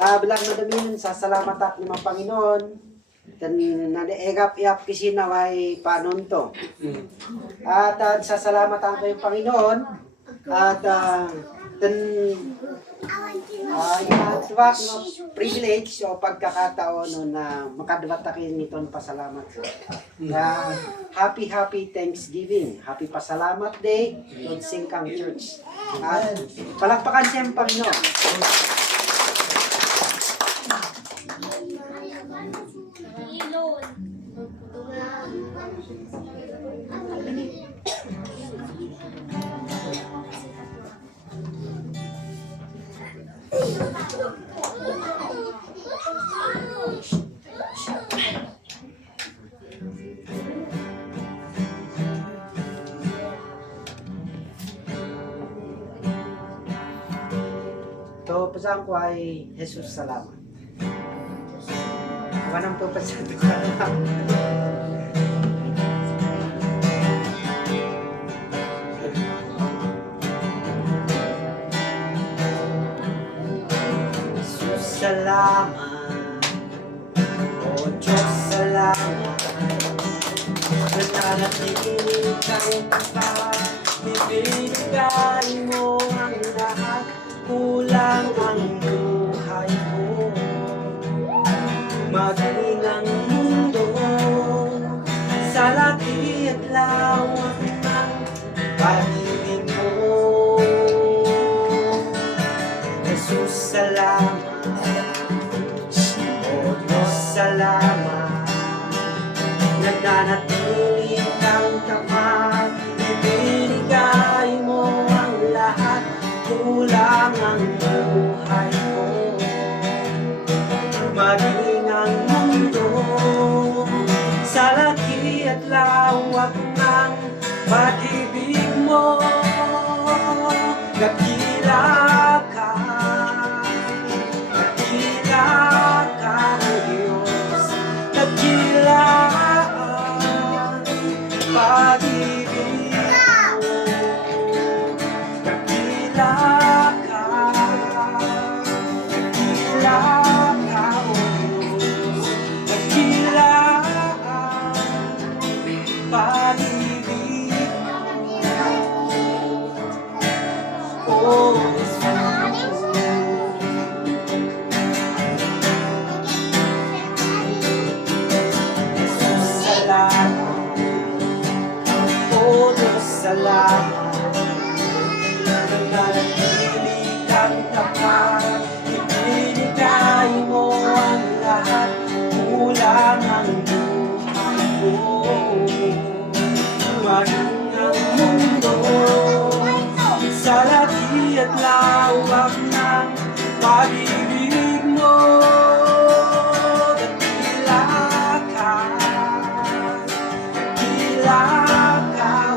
Bilang madamin sa salamat at ni mga Panginoon. Dan nanaegap-iap kisinaway panon to. At sasalamat ang kayong Panginoon. At tuwak no privilege o pagkakataon no, na makadwatakin nito pasalamat. Happy Thanksgiving. Happy Pasalamat Day to Singkang Church. At palakpakan siya ang Panginoon. So, pasang ko ay Jesus salamat. Manang po pasang ko salamat. Jesus salamat. O Diyos salamat. Nananatiling kang kapal. Bibigay mo ang lahat. Kulang ang buhay mo. Magaling ang mundo sa laki at lawak ng pag-ibig mo. Jesus, salamat. O Diyos, salamat. Nananatiling kang kapal. Ibinigay mo ang lahat. Kulang ang buhay ko. Maging ang mundo sa laki at lawak ng pag-ibig mo. Nagkila ka, O Diyos. Nagkila ang pag-ibig mo. Nagkila ka, O Diyos. Nagkila ang pag-ibig mo. Oh, Jesus, salamat. Oh, Diyos, salamat. Nananatili kang tapat. Ibinigay mo ang lahat. Kulang ang buhay ko. Maging ang mundo sa laki at lawak ng pag-ibig mo. Dakila ka,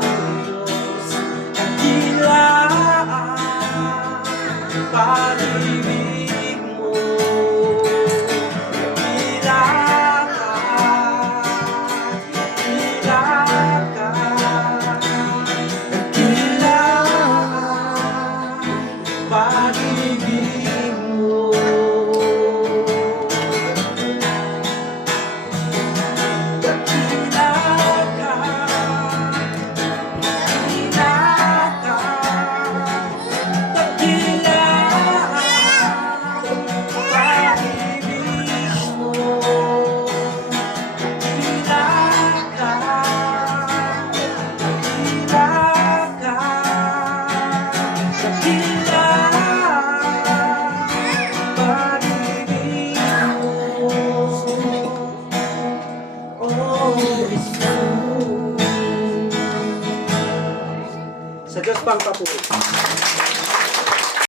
O Diyos. Dakila ang pag-ibig mo. Dakila ka, dakila ang pag-ibig mo. Dakila ka, dakila ang pag-ibig mo. Dakila ka, dakila pag-ibig mo. Oh, Jesus. Sa Diyos pang papuri.